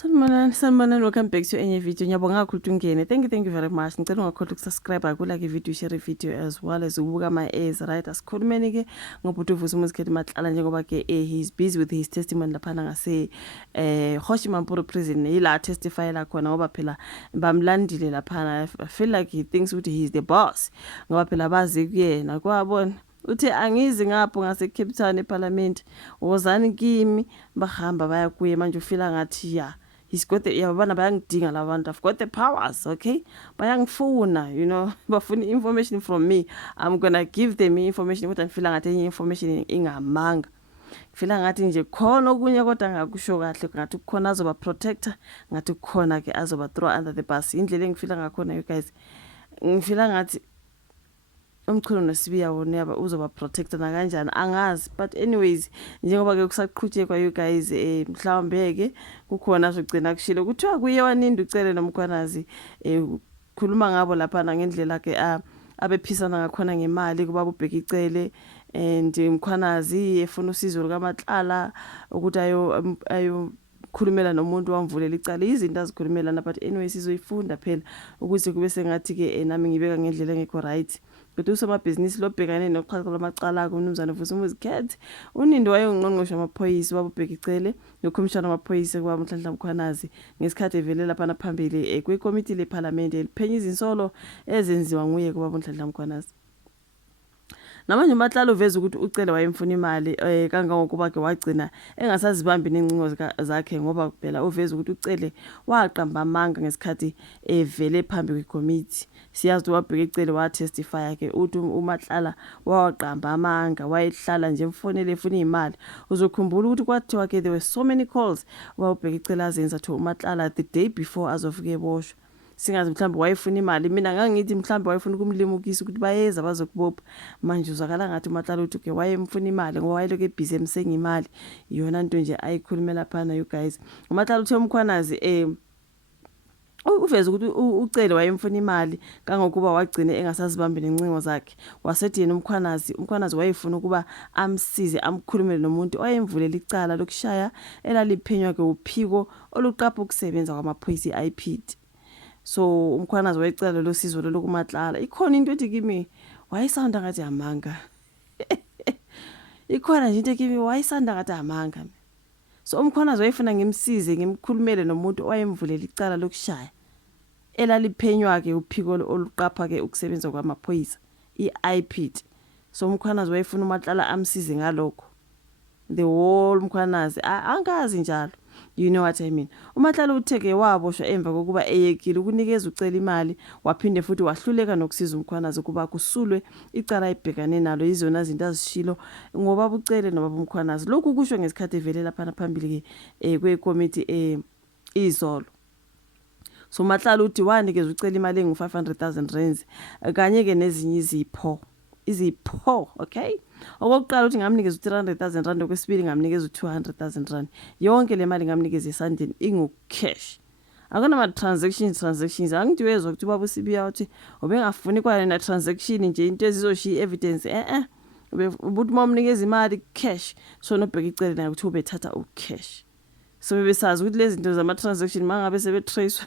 Sanibonani, welcome back to enye video. Ngiyabonga kakhulu ukuthi ungene. Thank you very much. Ngicela ungakhohlwa ukusubscribe kulike video, share video as well as ukubuka my ears, right? Asikhulumeni ke ngobhuti uvusa umusikhethi Matlala njengoba ke he's busy with his testimony laphana ngase Hoshimampuru prison. Yila testify la khona ngoba phela bamlandile laphana. I feel like he thinks ukuthi he's the boss. Ngoba phela bazi kuyena. Kwabona uthi angizi ngapho ngase Cape Town eParliament wozani kimi bahamba baya kuye manje ufila ngathi ya he's got the yabana bayangidinga labantu, I've got the powers, okay, bayangifuna, you know, bafuna information from me, I'm gonna give them information kodwa ngifila ngathi enye information ingamanga, ngifila ngathi nje khona okunye kodwa ngakusho kahle ngathi kukhona azoba protector, ngathi kukhona ke azoba throw under the bus. Indlela engifila ngakhona you guys, ngifila ngathi umkhulu noSibiya wona yaba uzoba protector na kanjani angazi, but anyways njengoba ke kusaqhutshwe kwa you guys mhlawumbe ke kukhona azogcina kushilo kuthiwa kuye wanindi ucele nomkhwanazi khuluma ngabo lapha ngendlela ke abephisana ngakhona ngemali kuba ubheka icele and umkhwanazi efuna usizo likaMatlala ukuthi ayo khulumela nomuntu wamvulela icala izinto azikhulumelana, but anyways sizoyifunda phela ukuthi kube sengathi ke nami ngibeka ngendlela engekho right. Kodwa usomabhizinisi lobhekane noqhaqho lwamacala kuMnumzane Vusi Umuzikhethi unindo wayengqongqoshe amaphoyisa babubheka icele nokhomishana wamaphoyisa kwa Mhlanhla Mkhwanazi ngesikhathi evele lapha phambili kwekomiti leParliament eliphenya izinsolo ezenziwa nguye kuba Mhlanhla Mkhwanazi. Namanje uMatlala uveza ukuthi ucele wayemfuna imali kangangokuba ke wagcina engasazibambi nencingo zakhe ngoba phela uveza ukuthi ucele waqamba amanga ngesikhathi evele phambi kwekomiti. Siyazi wabheka icele wa testify ke uthi uMatlala waqamba amanga wayehlala nje emfonele efuna imali. Uzokhumbula ukuthi kwathiwa ke there were so many calls wabheka icele azenza to uMatlala the day before azofike eboshwa. Singazi mhlawumbe wayefuna imali, mina ngangithi mhlawumbe wayefuna ukumlimukisa ukuthi bayeza bazokubopha. Manje uzakala ngathi uMatlala uthi ke wayemfuna imali ngoba wayeloke busy emsenga imali. Iyona into nje ayikhulumela phana you guys. uMatlala uthe umkhwanazi uveza ukuthi ucele wayemfuna imali kangokuba wagcine engasazibambi nencingo zakhe. Wasethi yena umkhwanazi wayefuna ukuba amsize amkhulumele nomuntu oyemvulela icala lokushaya elaliphenywa ke uphiko oluqapha ukusebenza kwamaphoyisa iIPD. So umkhwanazi wayecela lo sizo lo kuMatlala. Ikhona into ethi kimi wayisanda ngathi amanga. Ikhona nje into kimi wayisanda ngathi amanga. So umkhwanazi wayefuna ngimsize ngimkhulumele nomuntu oyemvulela icala lokushaya elaliphenywa ke uphiko oluqapha ke ukusebenza kwamaphoyisa iIPD. So umkhwanazi wayefuna uMatlala amsize ngalokho. The whole umkhwanazi angazi njalo. You know what I mean. uMatlala utheke waboshwa emva kokuba eyekile ukunikeza ucela imali waphinde futhi wahluleka nokusiza umkhwanazi kuba kusulwe icala ibhekane nalo izona izinto azishilo ngoba ucele nobaba umkhwanazi. Lokhu kusho ngesikhathi evele lapha phambili ke kwekomiti izolo. So uMatlala uthi wanikeza ucela imali engu500,000 rands kanye ke nezinye izipho, okay? Okokuqala uthi ngamnikeza u300,000 rand, okwesibili ngamnikeza u200,000 rand. Yonke le mali ngamnikeza esandleni ingu cash. Akona ama transactions angidiwezwa ukuthi baba uSibiya uthi ubengafuni kwa na transaction nje into ezizoshiya evidence ubuthi momnikeza imali cash. So nobheka icele naye ukuthi ubethatha ucash. So bebesazi ukuthi lezi zinto zama transaction mangabe sebetrace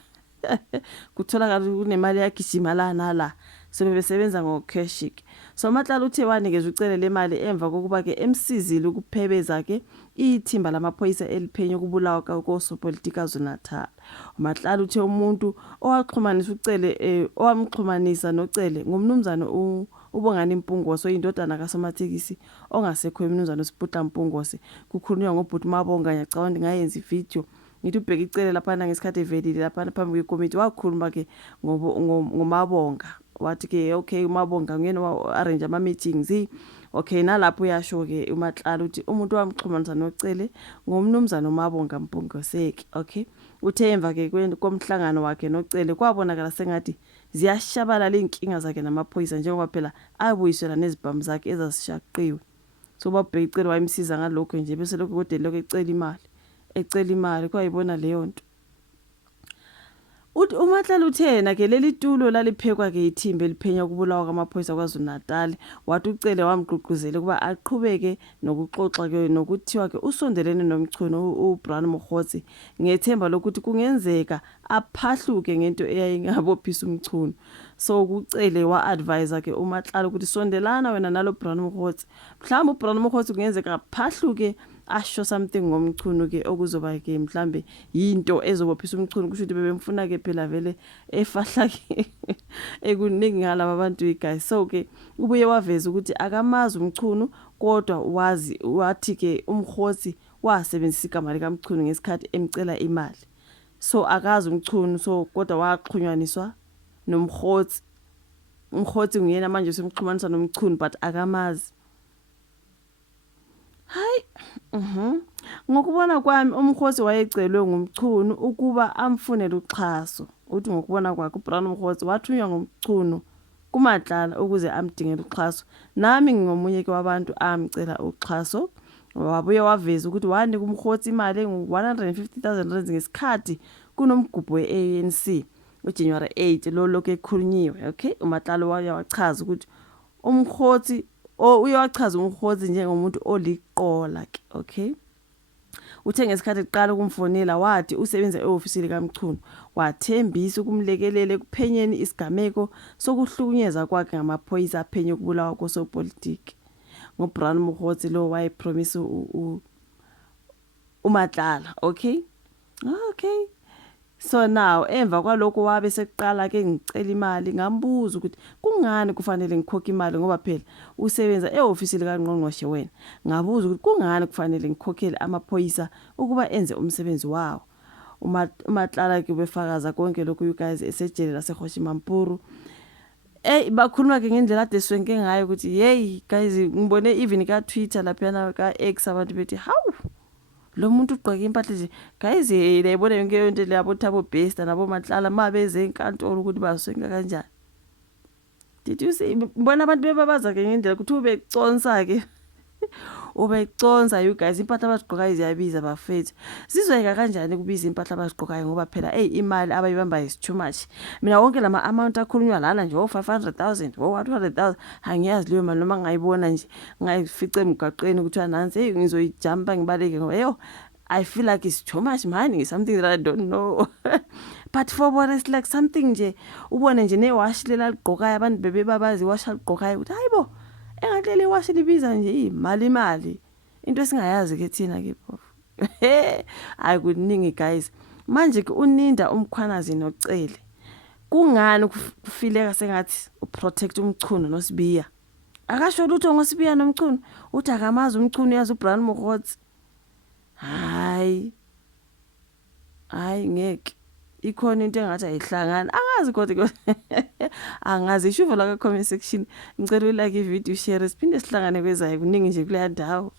kutholakala kunemali yagijima la nala. So bebesebenza ngocash. So uMatlala uthe wanikeza ucele le mali emva kokuba ke emsizile ukuphebeza ke ithimba lamaphoyisa eliphenya ukubulawa kosopolitika zoNatal. uMatlala uthe umuntu owaxhumanisa ucele owamxhumanisa nocele ngumnumzane uBongani Mpungose oyindodana kaSomathekisi ongasekho umnumzane uSiputla Mpungose. Kukhulunywa ngobhuti Mabonga ngiyacabanga ngayenza ivideo ngithi ubheka icele lapha ngesikhathi evelile lapha phambi kwekomiti wakhuluma ke ngomabonga. Wathi ke okay uMabonga nguyena arrange ama meetings okay nalapho uyasho ke uMatlala uthi umuntu wamxhumanisa nocele ngomnumzane uMabonga Mpungoseke. Okay, uthe emva ke komhlangano wakhe nocele kwabonakala sengathi ziyashabalala inkinga zakhe namaphoyisa njengoba phela ayibuyisela nezibhamu zakhe ezasishaqiwe. So babheka icele wayemsiza ngalokho nje bese lokho kodwa lokho ecela imali kwayibona leyo nto. Uthi uMatlala uthena ke leli tulo laliphekwa ke ithimba eliphenya ukubulawa kwamaphoyisa kwaZulu-Natal wathi uCele wamgqugquzela kuba aqhubeke nokuxoxa ke nokuthiwa ke usondelene nomchunu uBrand Mokgotsi ngethemba lokuthi kungenzeka aphahluke ngento eyayingabophisa umchunu. So uCele wa-advise ke uMatlala ukuthi sondelana wena nalo Brand Mokgotsi, mhlawumbe uBrand Mokgotsi kungenzeka aphahluke asho something ngomchunu ke okuzoba ke mhlambe yinto ezobophisa umchunu kusho ukuthi bebemfuna ke phela vele efahla ke ekuningi ngalabo bantu guys. So ke ubuye waveza ukuthi akamazi umchunu kodwa wathi ke uMkgotsi wasebenzisa igama lika mchunu ngesikhathi emcela imali. So akazi umchunu, so kodwa waxhunyaniswa nomkgotsi. Umkgotsi nguyena manje usemxhumanisa nomchunu but akamazi. Hayi, ngokubona kwami uMkgotsi wayecelwe ngumchunu ukuba amfunele uxhaso. Uthi ngokubona kwakhe uBrand Mokgotsi wathunywa ngumchunu kuMatlala ukuze amdingele uxhaso. Nami ngingomunye ke wabantu amcela uxhaso. Wabuye waveza ukuthi wanika uMkgotsi imali engu-R150,000 ngesikhathi kunomgubho we-ANC uJanuary 8 lo lokho ekhulunyiwe. Okay, uMatlala wachaza ukuthi uMkgotsi uyawachaza uMkgotsi njengomuntu oliqola ke. Okay, uthe ngesikhathi eqala ukumfonela wathi usebenza e-ofisi likaMchunu wathembisa ukumlekelela ekuphenyeni isigameko sokuhlukunyezwa kwakhe ngamaphoyisa aphenye ukubulawa kosopolitiki. ngoBrand Mokgotsi lo wayepromise uMatlala. Okay, so now emva kwalokho wabe seqala ke ngicela imali, ngambuza ukuthi kungani kufanele ngikhokhe imali ngoba phela usebenza e-ofisi likaNgqongqoshe wena. Ngabuza ukuthi kungani kufanele ngikhokhele amaphoyisa ukuba enze umsebenzi wawo. uMatlala ke befakaza konke lokho you guys esejele laseGoshimampuru. Bakhuluma ke ngendlela ade swenke ngayo ukuthi hey guys, ngibone even ka Twitter lapha ka X abantu bethi hawu lo muntu ugqoke impahla nje guys, yayibona yonke into le yabo Thabo Bester nabo Matlala mabeze enkantolo ukuthi baswenka kanjani. Did you see? Ngibona abantu bebabaza ke ngendlela ukuthi ubeconsa ke ubeconsa you guys, impahla abazigqokayo ziyabiza bafethu. Sizweka kanjani kubiza impahla abazigqokayo ngoba phela imali abayibamba is too much. Mina wonke lama amount akhulunywa lana nje 500,000 200,000 angiyazi leyo mali noma ngayibona nje ngayifice emgaqweni ukuthi nansi ngizoyijumpa ngibaleke ngoba yo I feel like it's too much money, something that I don't know. But for what it's like something nje ubone nje newash lela ligqokayo abantu bebebabazi wash ligqokayo ukuthi hayibo engathi le wash libiza nje imali into esingayazi ke thina ke phofu. Hayi kuningi guys. Manje ke uNinda uMkhwanazi noCele kungani kufileka sengathi uprotect umchunu noSibiya. Akasho lutho ngoSibiya nomchunu, uthi akamazi umchunu yazi uBrand Mokgotsi. Hayi ngeke ikhona into engathi ayihlangana angazi kodwa angazi. Ishuvo la ka comment section ngicela like i video share siphinde sihlangane kwezayo kuningi nje kule ndawo.